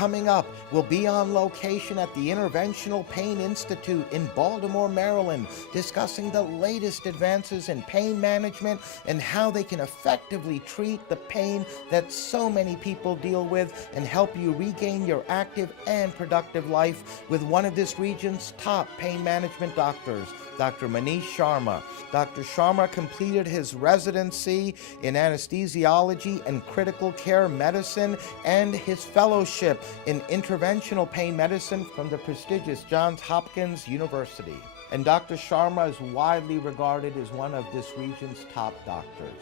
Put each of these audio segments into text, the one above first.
Coming up, we'll be on location at the Interventional Pain Institute in Baltimore, Maryland, discussing the latest advances in pain management and how they can effectively treat the pain that so many people deal with and help you regain your active and productive life with one of this region's top pain management doctors, Dr. Maneesh Sharma. Dr. Sharma completed his residency in anesthesiology and critical care medicine and his fellowship in interventional pain medicine from the prestigious Johns Hopkins University. And Dr. Sharma is widely regarded as one of this region's top doctors.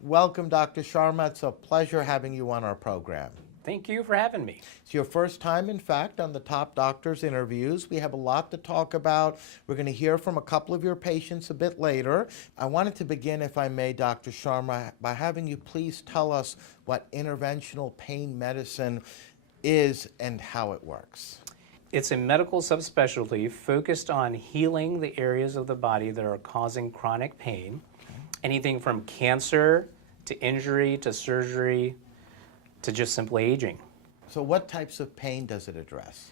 Welcome, Dr. Sharma. It's a pleasure having you on our program. Thank you for having me. It's your first time, in fact, on the Top Doctors interviews. We have a lot to talk about. We're going to hear from a couple of your patients a bit later. I wanted to begin, if I may, Dr. Sharma, by having you please tell us what interventional pain medicine is and how it works. It's a medical subspecialty focused on healing the areas of the body that are causing chronic pain. Anything from cancer to injury to surgery to just simply aging. So what types of pain does it address?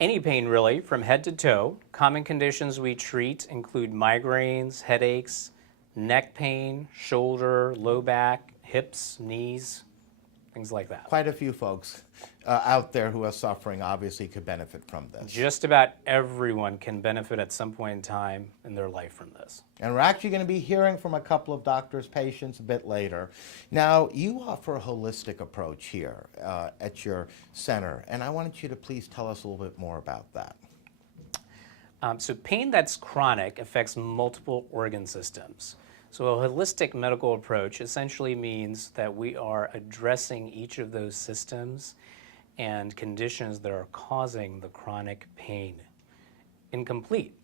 Any pain, really, from head to toe. Common conditions we treat include migraines, headaches, neck pain, shoulder, low back, hips, knees, things like that. Quite a few folks out there who are suffering obviously could benefit from this. Just about everyone can benefit at some point in time in their life from this. And we're actually going to be hearing from a couple of doctors' patients a bit later. Now, you offer a holistic approach here at your center, and I wanted you to please tell us a little bit more about that. So pain that's chronic affects multiple organ systems. So a holistic medical approach essentially means that we are addressing each of those systems and conditions that are causing the chronic pain. Incomplete.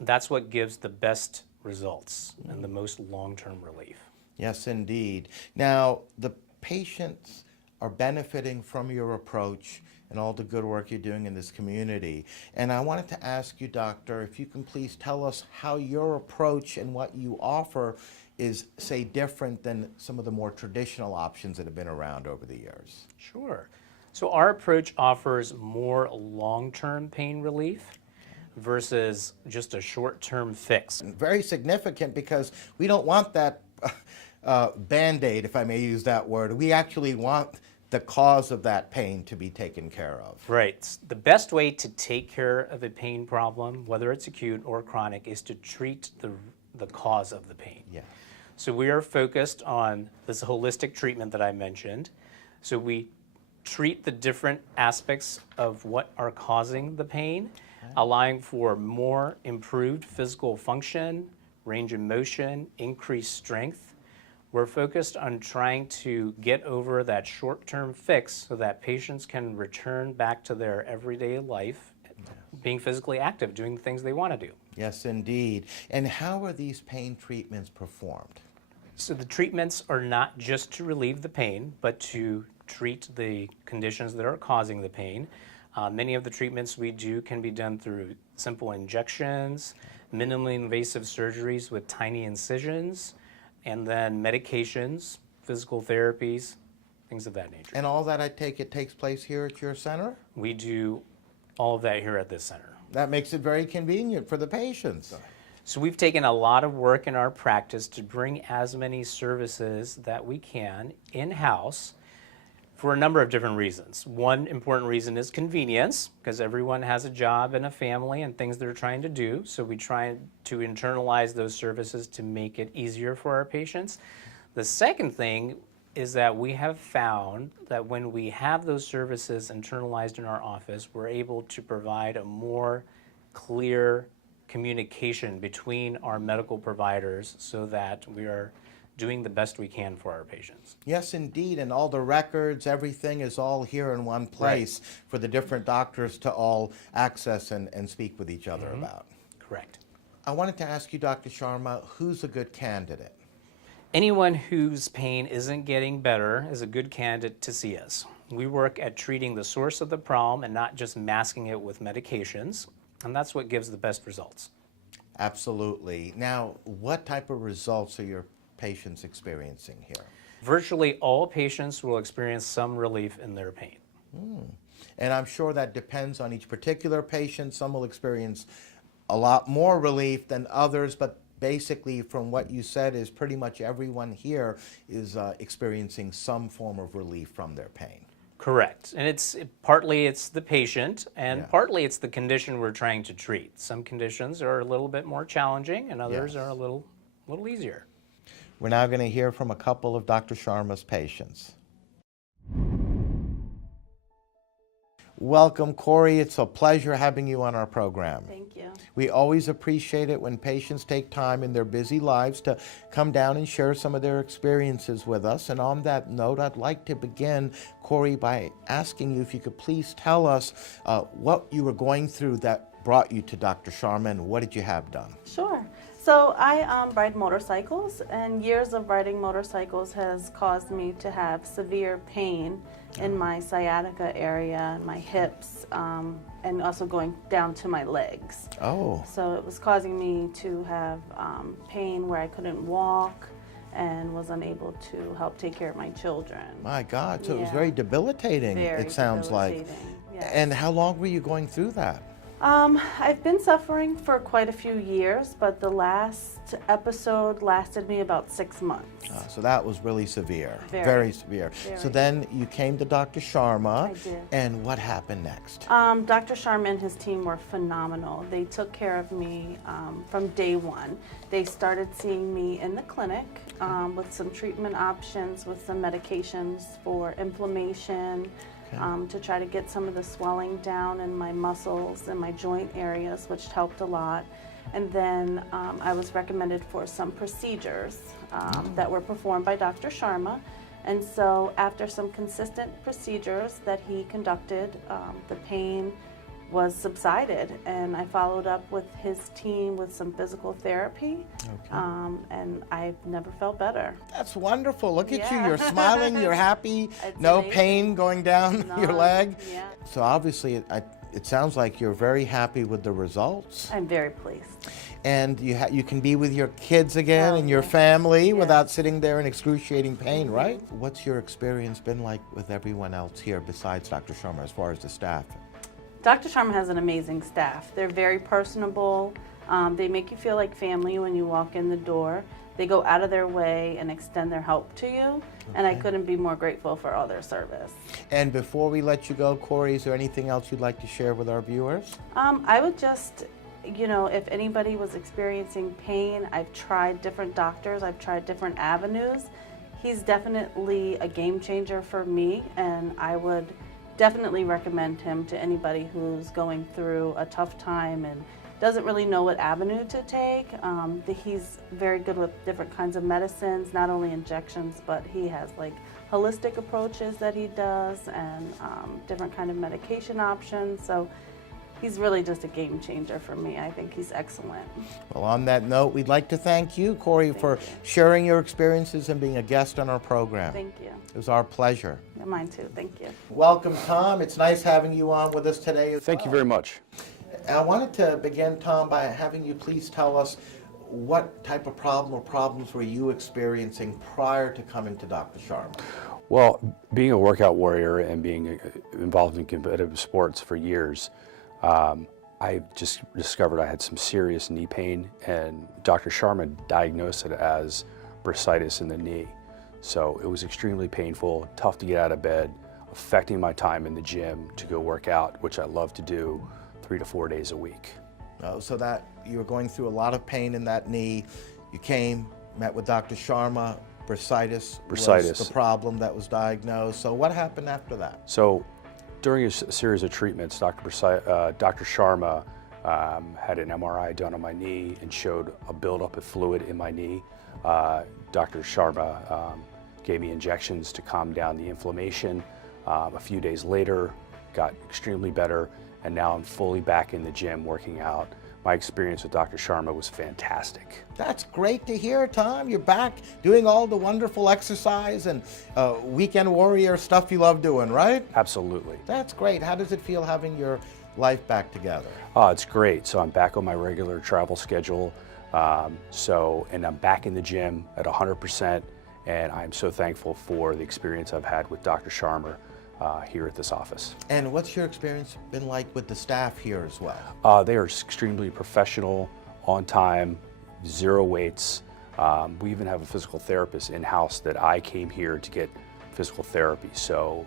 That's what gives the best results and the most long-term relief. Yes, indeed. Now, the patients are benefiting from your approach and all the good work you're doing in this community. And I wanted to ask you, doctor, if you can please tell us how your approach and what you offer is, say, different than some of the more traditional options that have been around over the years. Sure. So our approach offers more long-term pain relief versus just a short-term fix. Very significant because we don't want that Band-Aid, if I may use that word. We actually want the cause of that pain to be taken care of. Right. The best way to take care of a pain problem, whether it's acute or chronic, is to treat the cause of the pain. Yeah. So we are focused on this holistic treatment that I mentioned. So we treat the different aspects of what are causing the pain, allowing for more improved physical function, range of motion, increased strength. We're focused on trying to get over that short-term fix so that patients can return back to their everyday life, being physically active, doing the things they want to do. Yes, indeed. And how are these pain treatments performed? So the treatments are not just to relieve the pain, but to treat the conditions that are causing the pain. Many of the treatments we do can be done through simple injections, minimally invasive surgeries with tiny incisions, and then medications, physical therapies, things of that nature. And all that, I take it, takes place here at your center? We do all of that here at this center. That makes it very convenient for the patients. So we've taken a lot of work in our practice to bring as many services that we can in-house for a number of different reasons. One important reason is convenience, because everyone has a job and a family and things they're trying to do. So we try to internalize those services to make it easier for our patients. The second thing is that we have found that when we have those services internalized in our office, we're able to provide a more clear communication between our medical providers so that we are doing the best we can for our patients. Yes, indeed, and all the records, everything is all here in one place for the different doctors to all access and speak with each other about. Correct. I wanted to ask you, Dr. Sharma, who's a good candidate? Anyone whose pain isn't getting better is a good candidate to see us. We work at treating the source of the problem and not just masking it with medications, and that's what gives the best results. Absolutely. Now, what type of results are your patients experiencing here? virtually all patients will experience some relief in their pain. And I'm sure that depends on each particular patient. Some will experience a lot more relief than others, but basically from what you said is pretty much everyone here is experiencing some form of relief from their pain. Correct. And partly it's the patient, and Yeah. partly it's the condition we're trying to treat. Some conditions are a little bit more challenging, and others Yes. are a little easier. We're now going to hear from a couple of Dr. Sharma's patients. Welcome, Corey. It's a pleasure having you on our program. Thank you. We always appreciate it when patients take time in their busy lives to come down and share some of their experiences with us. And on that note, I'd like to begin, Corey, by asking you if you could please tell us what you were going through that brought you to Dr. Sharma, and what did you have done? Sure. So I ride motorcycles, and years of riding motorcycles has caused me to have severe pain in my sciatica area, my hips, and also going down to my legs. Oh. So it was causing me to have pain where I couldn't walk and was unable to help take care of my children. My God, so it was Yeah. very debilitating, Very it sounds like. debilitating, yes. And how long were you going through that? I've been suffering for quite a few years, but the last episode lasted me about 6 months. So that was really severe, Very. severe. So Very. then you came to Dr. Sharma, I did. and what happened next? Dr. Sharma and his team were phenomenal. They took care of me from day one. They started seeing me in the clinic with some treatment options, with some medications for inflammation, to try to get some of the swelling down in my muscles and my joint areas, which helped a lot. And then I was recommended for some procedures that were performed by Dr. Sharma. And so after some consistent procedures that he conducted, the pain was subsided, and I followed up with his team with some physical therapy, and I've never felt better. That's wonderful. Look at you. Yeah. You're smiling. You're happy. It's No amazing. pain going down your None. leg. Yeah. So obviously, it sounds like you're very happy with the results. I'm very pleased. And you can be with your kids again Oh, and your yes. family Yes. without sitting there in excruciating pain, right? What's your experience been like with everyone else here besides Dr. Sharma as far as the staff? Dr. Sharma has an amazing staff. They're very personable. They make you feel like family when you walk in the door. They go out of their way and extend their help to you, and I couldn't be more grateful for all their service. And before we let you go, Corey, is there anything else you'd like to share with our viewers? I would just, if anybody was experiencing pain, I've tried different doctors, I've tried different avenues. He's definitely a game changer for me, and I would definitely recommend him to anybody who's going through a tough time and doesn't really know what avenue to take. He's very good with different kinds of medicines, not only injections, but he has like holistic approaches that he does, and different kind of medication options. So he's really just a game changer for me. I think he's excellent. Well, on that note, we'd like to thank you, Corey, for you. sharing your experiences and being a guest on our program. Thank you. It was our pleasure. Yeah, mine too. Thank you. Welcome, Tom. It's nice having you on with us today as Thank you very much. And I wanted to begin, Tom, by having you please tell us what type of problem or problems were you experiencing prior to coming to Dr. Sharma? Well, being a workout warrior and being involved in competitive sports for years, I just discovered I had some serious knee pain, and Dr. Sharma diagnosed it as bursitis in the knee. So it was extremely painful, tough to get out of bed, affecting my time in the gym to go work out, which I love to do 3 to 4 days a week. So that you were going through a lot of pain in that knee. You came, met with Dr. Sharma. Bursitis was the problem that was diagnosed. So what happened after that? So during a series of treatments, Dr. Sharma had an MRI done on my knee and showed a buildup of fluid in my knee. Dr. Sharma gave me injections to calm down the inflammation. A few days later, got extremely better, and now I'm fully back in the gym working out. My experience with Dr. Sharma was fantastic. That's great to hear, Tom. You're back doing all the wonderful exercise and weekend warrior stuff you love doing, right? Absolutely. That's great. How does it feel having your life back together? It's great. So I'm back on my regular travel schedule. And I'm back in the gym at 100%, And I'm so thankful for the experience I've had with Dr. Sharma here at this office. And what's your experience been like with the staff here as well? They are extremely professional, on time, zero waits. We even have a physical therapist in-house that I came here to get physical therapy. So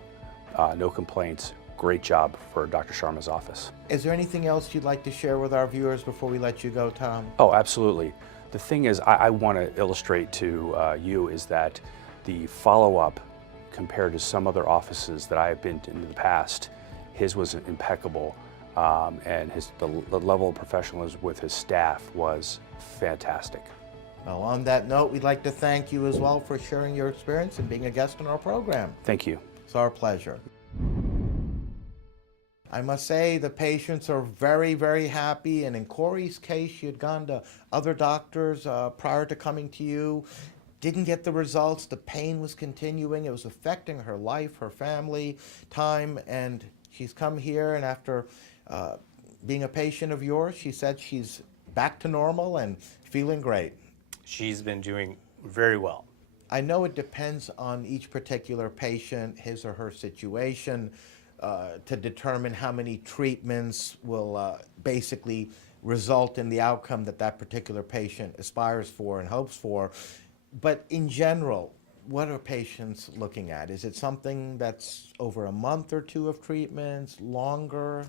no complaints. Great job for Dr. Sharma's office. Is there anything else you'd like to share with our viewers before we let you go, Tom? Oh, absolutely. The thing is, I want to illustrate to you is that the follow-up compared to some other offices that I have been to in the past, his was impeccable, and the level of professionalism with his staff was fantastic. Well, on that note, we'd like to thank you as well for sharing your experience and being a guest on our program. Thank you. It's our pleasure. I must say the patients are very, very happy, and in Corey's case, she had gone to other doctors prior to coming to you, didn't get the results, the pain was continuing, it was affecting her life, her family, time, and she's come here, and after being a patient of yours, she said she's back to normal and feeling great. She's been doing very well. I know it depends on each particular patient, his or her situation, to determine how many treatments will basically result in the outcome that that particular patient aspires for and hopes for. But in general, what are patients looking at? Is it something that's over a month or two of treatments, longer?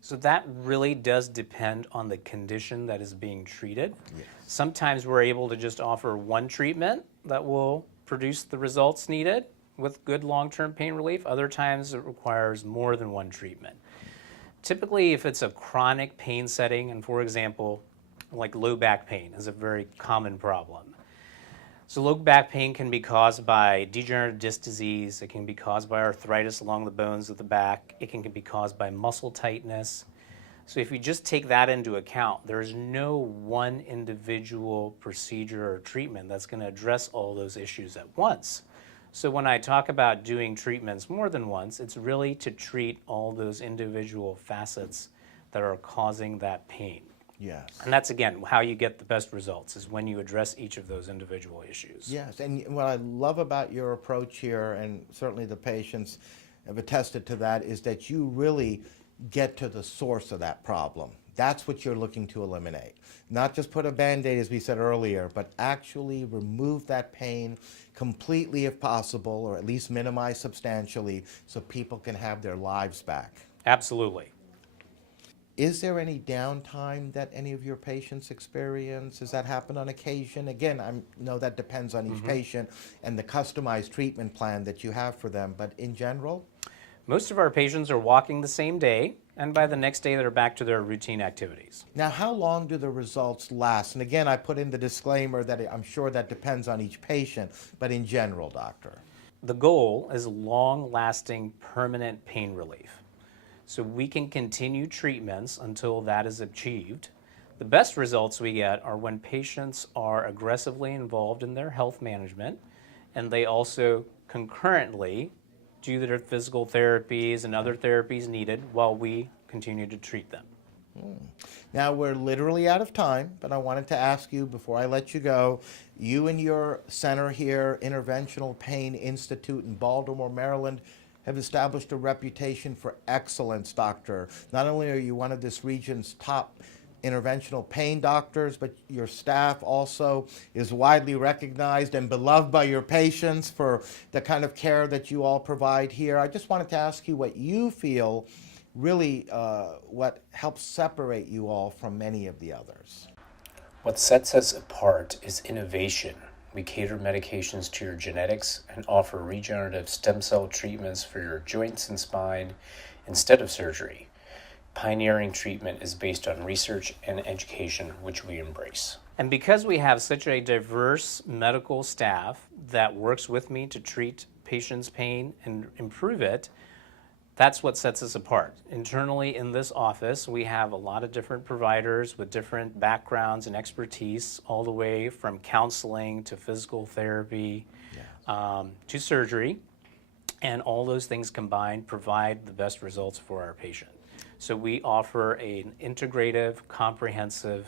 So that really does depend on the condition that is being treated. Yes. Sometimes we're able to just offer one treatment that will produce the results needed with good long-term pain relief. Other times it requires more than one treatment. Typically, if it's a chronic pain setting, and for example, like low back pain is a very common problem. So low back pain can be caused by degenerative disc disease. It can be caused by arthritis along the bones of the back. It can be caused by muscle tightness. So if you just take that into account, there's no one individual procedure or treatment that's going to address all those issues at once. So when I talk about doing treatments more than once, it's really to treat all those individual facets that are causing that pain. Yes. And that's, again, how you get the best results, is when you address each of those individual issues. Yes, and what I love about your approach here, and certainly the patients have attested to that, is that you really get to the source of that problem. That's what you're looking to eliminate. Not just put a Band-Aid, as we said earlier, but actually remove that pain completely if possible, or at least minimize substantially, so people can have their lives back. Absolutely. Is there any downtime that any of your patients experience? Does that happen on occasion? Again, I know that depends on each patient and the customized treatment plan that you have for them, but in general? Most of our patients are walking the same day, and by the next day they're back to their routine activities. Now, how long do the results last? And again, I put in the disclaimer that I'm sure that depends on each patient, but in general, doctor. The goal is long-lasting, permanent pain relief. So we can continue treatments until that is achieved. The best results we get are when patients are aggressively involved in their health management, and they also concurrently do their physical therapies and other therapies needed while we continue to treat them. Now, we're literally out of time, but I wanted to ask you before I let you go, you and your center here, Interventional Pain Institute in Baltimore, Maryland, have established a reputation for excellence, doctor. Not only are you one of this region's top interventional pain doctors, but your staff also is widely recognized and beloved by your patients for the kind of care that you all provide here. I just wanted to ask you what you feel really what helps separate you all from many of the others. What sets us apart is innovation. We cater medications to your genetics and offer regenerative stem cell treatments for your joints and spine instead of surgery. Pioneering treatment is based on research and education, which we embrace. And because we have such a diverse medical staff that works with me to treat patients' pain and improve it, that's what sets us apart. Internally in this office, we have a lot of different providers with different backgrounds and expertise, all the way from counseling to physical therapy to surgery. And all those things combined provide the best results for our patient. So we offer an integrative, comprehensive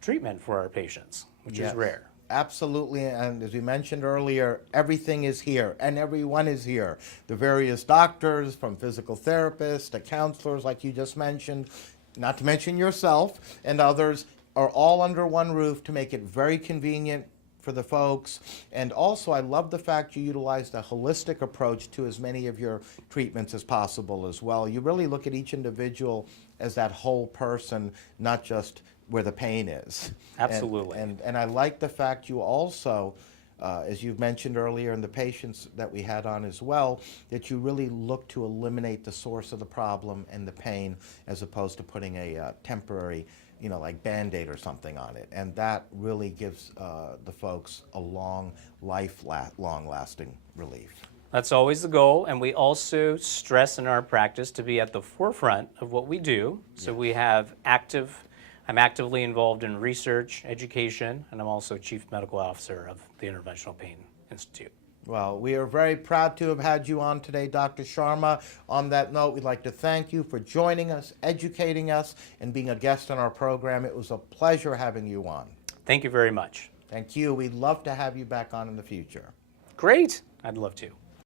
treatment for our patients, which is rare. Absolutely, and as we mentioned earlier, everything is here and everyone is here. The various doctors, from physical therapists to counselors, like you just mentioned, not to mention yourself and others, are all under one roof to make it very convenient for the folks. And also, I love the fact you utilized a holistic approach to as many of your treatments as possible as well. You really look at each individual as that whole person, not just where the pain is. Absolutely. And I like the fact you also, as you've mentioned earlier, and the patients that we had on as well, that you really look to eliminate the source of the problem and the pain, as opposed to putting a temporary, like Band-Aid or something on it. And that really gives the folks a long lasting relief. That's always the goal, and we also stress in our practice to be at the forefront of what we do. So we have I'm actively involved in research, education, and I'm also Chief Medical Officer of the Interventional Pain Institute. Well, we are very proud to have had you on today, Dr. Sharma. On that note, we'd like to thank you for joining us, educating us, and being a guest on our program. It was a pleasure having you on. Thank you very much. Thank you. We'd love to have you back on in the future. Great. I'd love to.